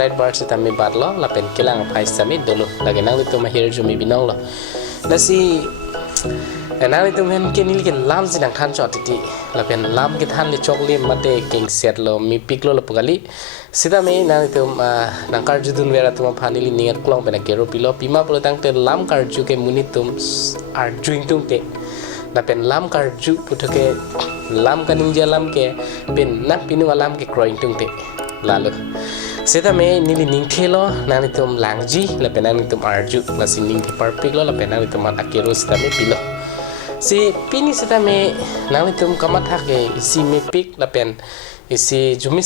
right bar si tami barlo la pen kilang phai sami dolo lagi nang tu ma hier jumi binong lo la si nang tu men ke nil ke lam si nang khan chot ti la pen lam ke than le chokle mate king set lo mi piklo lo pugali sida me nang tu nang kar judun vera tu phani li ningat klong pen ke ro pilo pima polo tang te lam kar ju ke muni tum ar juing tum te la pen lam kar ju puthake lam kaning je lam ke pen nak pinu lam ke kroing tum te lalu seta me nili ningthelo nani tum langji la penani tum arju la si ningthi perfect lo la penani tum akero seta me pilo si pini seta me nani tum kamatha ke si me pik la pen isi jumi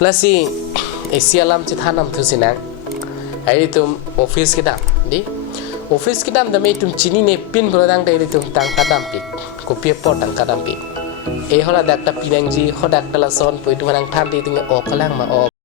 lasi Asia lam chithanam thusinang ai tum office ke dam di office ke dam da me tum chini ne pin brodang dai tum tang kadam pik ko pe po tang kadam pik e hola dakta pinangji hodak la son poi tum nang tham di ting o kalang ma o